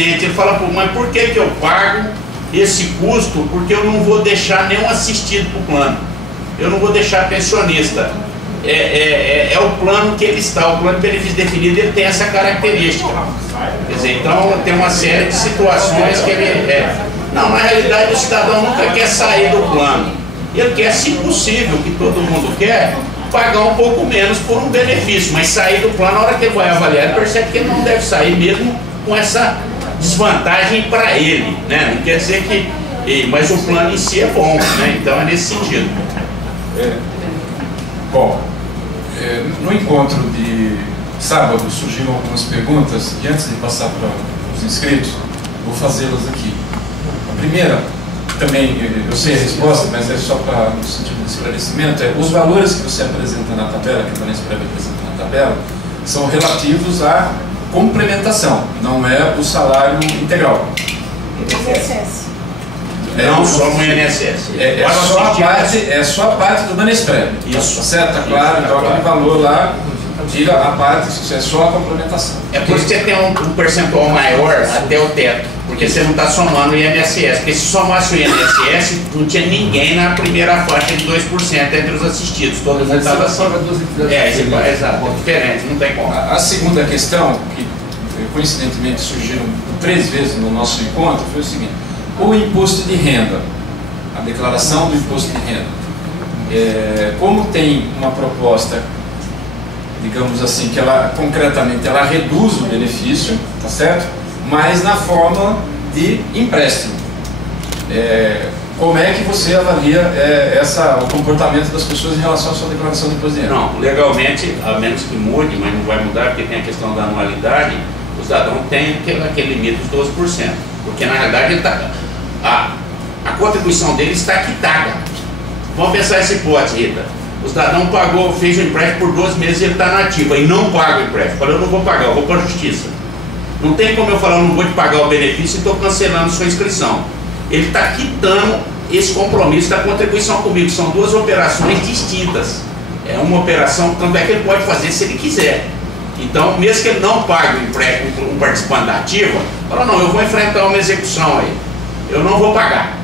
Ele fala, pô, mas por que eu pago esse custo? Porque eu não vou deixar nenhum assistido para o plano, eu não vou deixar pensionista. É o plano que ele está, o plano de benefício definido, ele tem essa característica. Quer dizer, então tem uma série de situações que ele não, na realidade o cidadão nunca quer sair do plano, ele quer, se possível, que todo mundo quer, pagar um pouco menos por um benefício, mas sair do plano, na hora que ele vai avaliar, ele percebe que ele não deve sair mesmo com essa desvantagem para ele, né? Não quer dizer que... mas o plano em si é bom, né? Então é nesse sentido. Bom, no encontro de sábado surgiram algumas perguntas e antes de passar para os inscritos, vou fazê-las aqui. A primeira, também eu sei a resposta, mas é só para no sentido de esclarecimento, os valores que você apresenta na tabela, que o Banesprev apresenta na tabela, são relativos à complementação, não é o salário integral. INSS. Não só no INSS. É só a parte do Banesprev. Isso. Certo? Tá claro, então aquele valor lá tira a parte, é só a complementação. É por isso que você tem um percentual maior até o teto, porque você não está somando o INSS. Porque se somasse o INSS, não tinha ninguém na primeira faixa de 2% entre os assistidos. Todo mundo estava assim. Exato, é diferente, não tem como. A segunda questão, que coincidentemente surgiram 3 vezes no nosso encontro, foi o seguinte: o imposto de renda, a declaração do imposto de renda. Como tem uma proposta, digamos assim, que ela concretamente ela reduz o benefício, tá certo? Mas na forma de empréstimo. Como é que você avalia o comportamento das pessoas em relação à sua declaração de imposto de renda? Não, legalmente, a menos que mude, mas não vai mudar porque tem a questão da anualidade, o cidadão tem aquele limite dos 12%. Porque na realidade ele a contribuição dele está quitada. Vamos pensar essa hipótese, Rita. O cidadão pagou, fez o empréstimo por 12 meses e ele está na ativa e não paga o empréstimo. Falou, eu não vou pagar, eu vou para a justiça. Não tem como eu falar, eu não vou te pagar o benefício e estou cancelando sua inscrição. Ele está quitando esse compromisso da contribuição comigo. São 2 operações distintas. É uma operação, tanto é que ele pode fazer se ele quiser. Então, mesmo que ele não pague o empréstimo para um participante da ativa, fala, não, eu vou enfrentar uma execução aí, eu não vou pagar.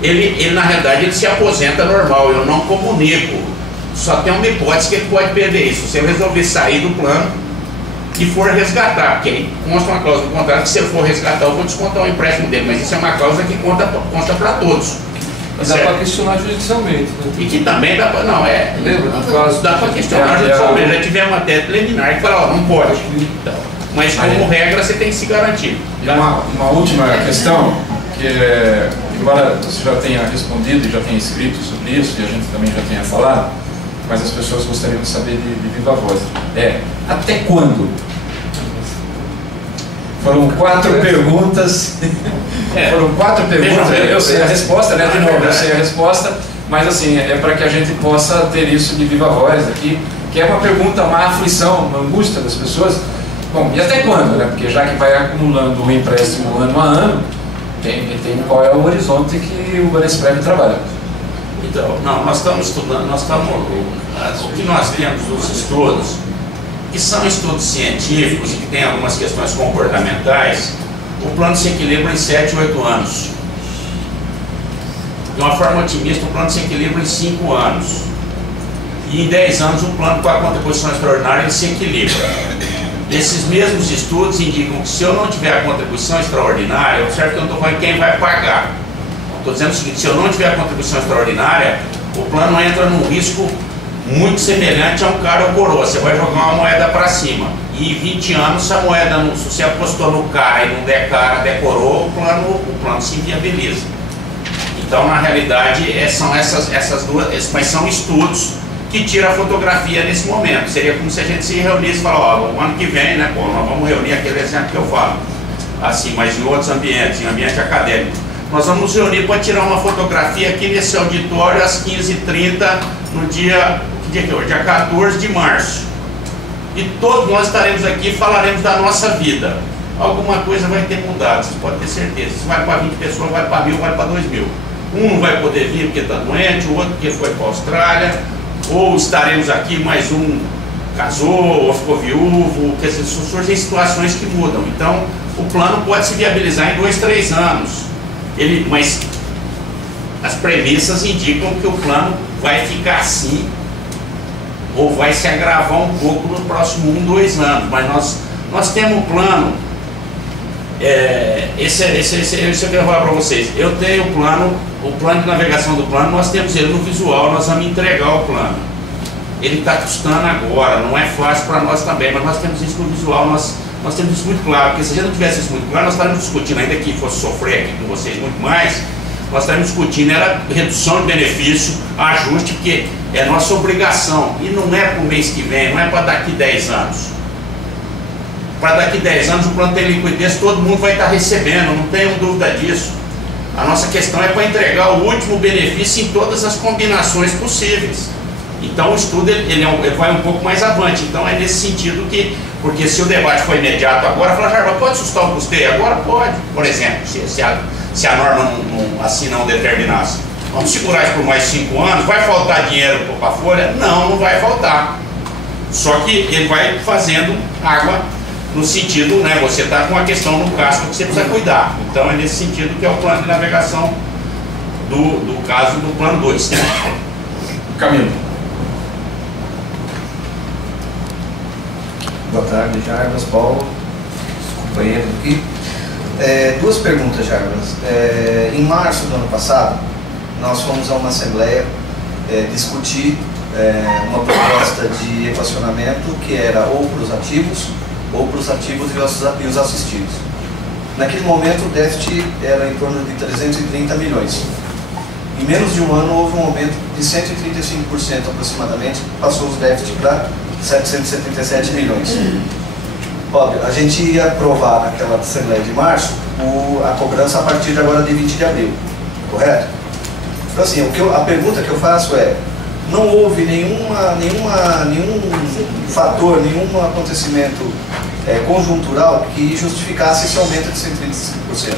Ele na realidade, ele se aposenta normal, eu não comunico. Só tem uma hipótese que ele pode perder isso. Se ele resolver sair do plano e for resgatar, porque aí consta uma cláusula do contrato que se eu for resgatar, eu vou descontar o empréstimo dele, mas isso é uma cláusula que consta para todos. Mas dá para questionar judicialmente, né? E que também dá para, não, lembra? Dá para questionar judicialmente, já tivemos uma tese preliminar que fala, ó, não pode. Então, mas como regra você tem que se garantir. Uma última questão, que embora você já tenha respondido e já tenha escrito sobre isso, e a gente também já tenha falado, mas as pessoas gostariam de saber de viva voz. Até quando? Foram 4 perguntas. Foram 4 perguntas. Eu sei a resposta, né? De novo, eu sei a resposta, mas assim, é para que a gente possa ter isso de viva voz aqui, que é uma pergunta, uma aflição, uma angústia das pessoas. Bom, e até quando, né? Porque já que vai acumulando um empréstimo ano a ano, tem qual é o horizonte que o Banesprev trabalha. Então, não, nós estamos estudando, o que nós temos dos estudos, que são estudos científicos e que tem algumas questões comportamentais, o plano se equilibra em 7, 8 anos. De uma forma otimista, o plano se equilibra em 5 anos. E em 10 anos, o plano com a contribuição extraordinária ele se equilibra. Esses mesmos estudos indicam que se eu não tiver a contribuição extraordinária, observe que eu não estou falando quem vai pagar. Estou dizendo o seguinte, se eu não tiver a contribuição extraordinária, o plano entra num risco muito semelhante a um cara ou coroa. Você vai jogar uma moeda para cima e em 20 anos, se a moeda, se você apostou no cara e não der cara, der coroa, o plano se inviabiliza. Então, na realidade, são essas duas, mas são estudos que tiram a fotografia nesse momento. Seria como se a gente se reunisse e falasse, ó, o ano que vem, né, pô, nós vamos reunir aquele exemplo que eu falo, assim, mas em outros ambientes, em ambiente acadêmico. Nós vamos nos reunir para tirar uma fotografia aqui nesse auditório às 15h30, no dia 14 de março. E todos nós estaremos aqui e falaremos da nossa vida. Alguma coisa vai ter mudado, você pode ter certeza. Se vai para 20 pessoas, vai para 1000, vai para 2000. Um não vai poder vir porque está doente, o outro porque foi para a Austrália, ou estaremos aqui, mais um casou, ou ficou viúvo, quer dizer, surgem situações que mudam. Então, o plano pode se viabilizar em 2, 3 anos. Mas as premissas indicam que o plano vai ficar assim ou vai se agravar um pouco no próximo 1, 2 anos. Mas nós temos um plano, esse eu quero falar para vocês. Eu tenho o plano de navegação do plano, nós temos ele no visual, nós vamos entregar o plano. Ele está custando agora, não é fácil para nós também, mas nós temos isso no visual, nós temos isso muito claro, porque se a gente não tivesse isso muito claro, nós estaríamos discutindo, ainda que fosse sofrer aqui com vocês muito mais, nós estaríamos discutindo, era redução de benefício, ajuste, porque é nossa obrigação, e não é para o mês que vem, não é para daqui 10 anos. Para daqui 10 anos o plano tem liquidez, todo mundo vai estar recebendo, não tenham dúvida disso. A nossa questão é para entregar o último benefício em todas as combinações possíveis. Então o estudo ele vai um pouco mais avante. Então é nesse sentido que, porque se o debate for imediato agora, fala, Jarbas, pode assustar o custeio? Agora pode, por exemplo, se a norma assim não determinasse. Vamos segurar isso por mais 5 anos, vai faltar dinheiro para a folha? Não vai faltar. Só que ele vai fazendo água no sentido, né, você está com a questão no casco que você precisa cuidar. Então é nesse sentido que é o plano de navegação do caso do plano 2. Camilo. Boa tarde, Jarbas, Paulo, companheiros aqui. 2 perguntas, Jarbas. Em março do ano passado, nós fomos a uma assembleia discutir uma proposta de equacionamento que era ou para os ativos e os assistidos. Naquele momento o déficit era em torno de 330 milhões. Em menos de um ano houve um aumento de 135% aproximadamente, passou os déficits para 777 milhões. Óbvio, a gente ia aprovar naquela assembleia de março a cobrança a partir de agora de 20 de abril, correto? Então assim, a pergunta que eu faço é, não houve nenhum fator, nenhum acontecimento conjuntural que justificasse esse aumento de 135%.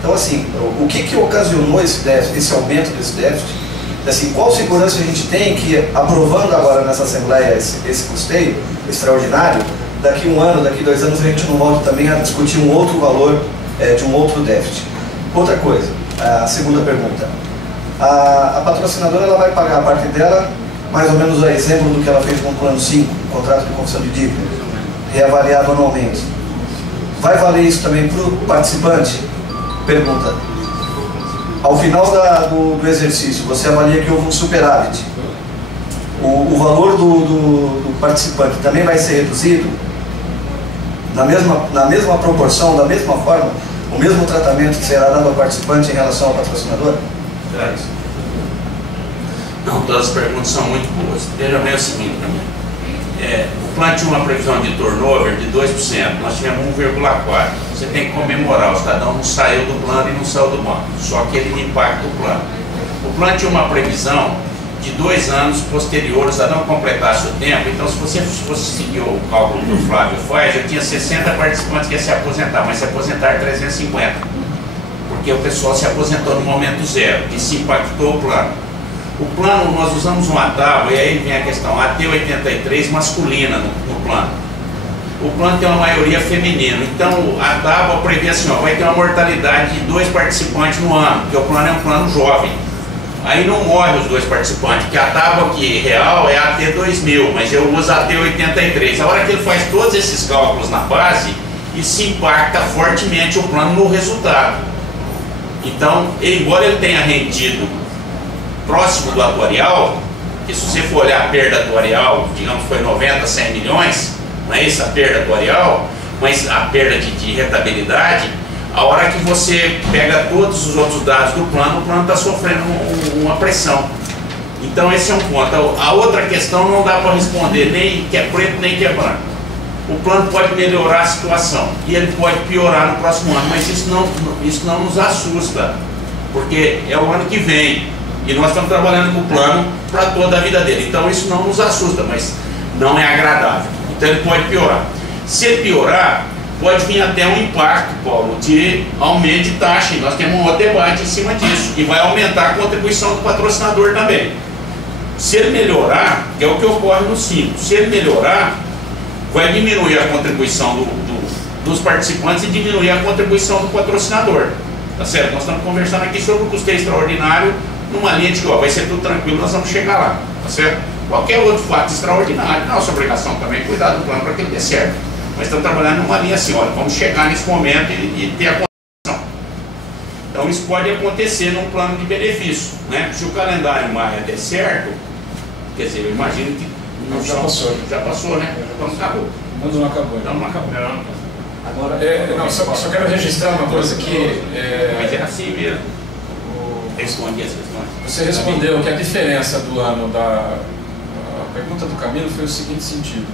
Então assim, o que ocasionou esse aumento desse déficit? Assim, qual segurança a gente tem que, aprovando agora nessa Assembleia esse custeio extraordinário, daqui 1 ano, daqui 2 anos a gente não volta também a discutir um outro valor de um outro déficit? Outra coisa, a segunda pergunta. A patrocinadora ela vai pagar a parte dela, mais ou menos a exemplo do que ela fez com o plano 5, contrato de confissão de dívida, reavaliado anualmente. Vai valer isso também para o participante? Pergunta. Ao final do exercício, você avalia que houve um superávit. O valor do participante também vai ser reduzido? Na mesma proporção, da mesma forma, o mesmo tratamento que será dado ao participante em relação ao patrocinador? É isso. Não, todas as perguntas são muito boas. Veja bem o seguinte para mim. O plano tinha uma previsão de turnover de 2%, nós tivemos 1,4%. Você tem que comemorar, o cidadão não saiu do plano e não saiu do banco, só que ele impacta o plano. O plano tinha uma previsão de 2 anos posteriores, o cidadão completasse o tempo, então se você fosse seguir o cálculo que o Flávio faz, eu tinha 60 participantes que iam se aposentar, mas se aposentar 350, porque o pessoal se aposentou no momento zero, e se impactou o plano. O plano, nós usamos uma tábua, e aí vem a questão, AT83 masculina no plano. O plano tem uma maioria feminina, então a tábua prevê assim, vai ter uma mortalidade de 2 participantes no ano, porque o plano é um plano jovem. Aí não morre os 2 participantes, porque a tábua aqui real é AT2000, mas eu uso AT83. A hora que ele faz todos esses cálculos na base, isso impacta fortemente o plano no resultado. Então, embora ele tenha rendido próximo do atuarial, que se você for olhar a perda atuarial, digamos que foi 90, 100 milhões, não é isso a perda atuarial, mas a perda de rentabilidade, a hora que você pega todos os outros dados do plano, o plano está sofrendo uma pressão. Então esse é um ponto. A outra questão não dá para responder nem que é preto nem que é branco. O plano pode melhorar a situação e ele pode piorar no próximo ano, mas isso não nos assusta, porque é o ano que vem. E nós estamos trabalhando com o plano para toda a vida dele. Então isso não nos assusta, mas não é agradável. Então ele pode piorar. Se ele piorar, pode vir até um impacto, Paulo, de aumento de taxa. E nós temos um outro debate em cima disso. E vai aumentar a contribuição do patrocinador também. Se ele melhorar, que é o que ocorre no 5, se ele melhorar, vai diminuir a contribuição dos participantes e diminuir a contribuição do patrocinador. Tá certo? Nós estamos conversando aqui sobre o custeio extraordinário numa linha de que ó, vai ser tudo tranquilo, nós vamos chegar lá. Tá certo? Qualquer outro fato extraordinário, nossa obrigação também é cuidar do plano para que ele dê certo. Mas estamos trabalhando numa linha assim, olha, vamos chegar nesse momento e ter a condição. Então isso pode acontecer num plano de benefício, né? Se o calendário Maia der certo, quer dizer, eu imagino que não, já passou. Já passou, né? Então não acabou. O mundo não acabou. Então não acabou. Agora, só quero registrar uma coisa aqui. Mas é assim mesmo. Responde essa questão. Você respondeu que a diferença do ano da... A pergunta do Camilo foi o seguinte sentido.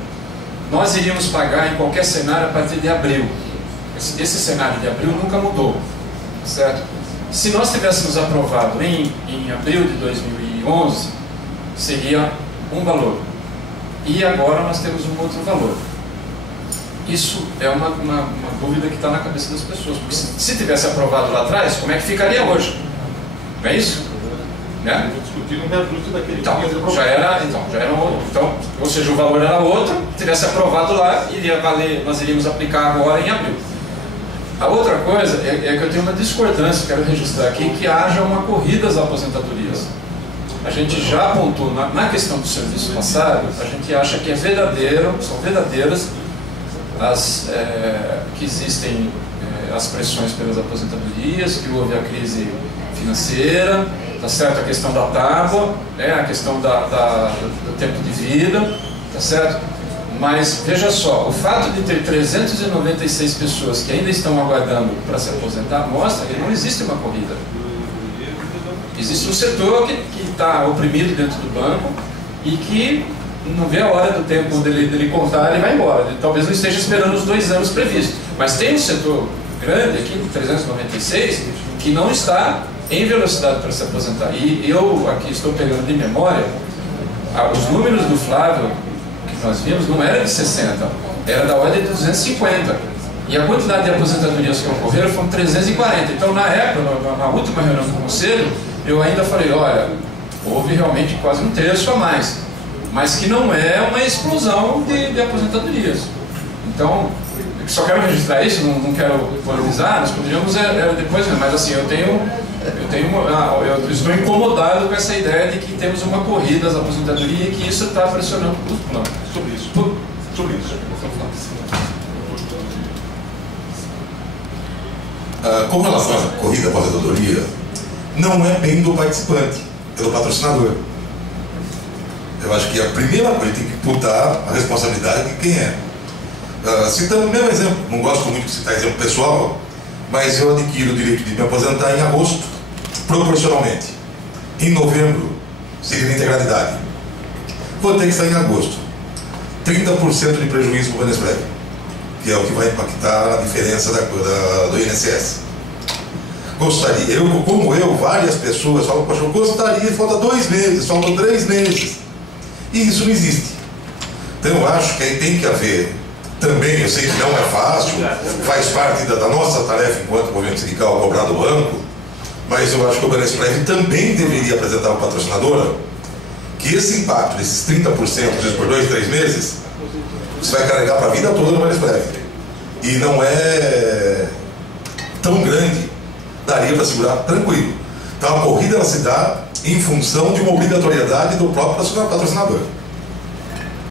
Nós iríamos pagar em qualquer cenário a partir de abril. Esse cenário de abril nunca mudou, certo? Se nós tivéssemos aprovado em abril de 2011, seria um valor. E agora nós temos um outro valor. Isso é uma dúvida que está na cabeça das pessoas. Porque se tivesse aprovado lá atrás, como é que ficaria hoje? Não é isso? Né? Discutir um reajuste daquele já era outro. Então, ou seja, o valor era outro, tivesse aprovado lá, iria valer, nós iríamos aplicar agora em abril. A outra coisa é que eu tenho uma discordância, quero registrar aqui, que haja uma corrida às aposentadorias. A gente já apontou, na questão do serviço passado, a gente acha que é verdadeiro, são verdadeiras que existem as pressões pelas aposentadorias, que houve a crise financeira, tá certo? A questão da tábua, né? A questão do tempo de vida, tá certo? Mas veja só, o fato de ter 396 pessoas que ainda estão aguardando para se aposentar mostra que não existe uma corrida. Existe um setor que está oprimido dentro do banco e que não vê a hora do tempo dele contar, ele vai embora. Ele talvez não esteja esperando os 2 anos previstos. Mas tem um setor grande aqui, 396, que não está em velocidade para se aposentar. E eu aqui estou pegando de memória, os números do Flávio que nós vimos não era de 60, era da ordem de 250. E a quantidade de aposentadorias que ocorreram foram 340. Então, na época, na última reunião do Conselho, eu ainda falei, olha, houve realmente quase um terço a mais, mas que não é uma explosão de aposentadorias. Então, só quero registrar isso, não quero polemizar, nós poderíamos depois, mas assim, eu estou incomodado com essa ideia de que temos uma corrida às aposentadorias e que isso está pressionando os planos. Sobre isso. Com relação à corrida à aposentadoria, não é bem do participante, é do patrocinador. Eu acho que a primeira coisa tem que imputar a responsabilidade de quem é. Citando o meu exemplo, não gosto muito de citar exemplo pessoal, mas eu adquiro o direito de me aposentar em agosto, proporcionalmente. Em novembro, seria na integralidade. Vou ter que sair em agosto. 30% de prejuízo para o Venesprev, que é o que vai impactar a diferença do INSS. Gostaria, várias pessoas falam, poxa, eu gostaria, falta 2 meses, faltam 3 meses. E isso não existe. Então eu acho que aí tem que haver, também, eu sei que não é fácil, faz parte da nossa tarefa enquanto movimento sindical cobrar do banco, mas eu acho que o Venesprev também deveria apresentar ao patrocinador que esse impacto, desses 30%, por 2, 3 meses, você vai carregar para a vida toda no Venesprev. E não é tão grande, daria para segurar tranquilo. Então a corrida ela se dá em função de uma obrigatoriedade do próprio patrocinador.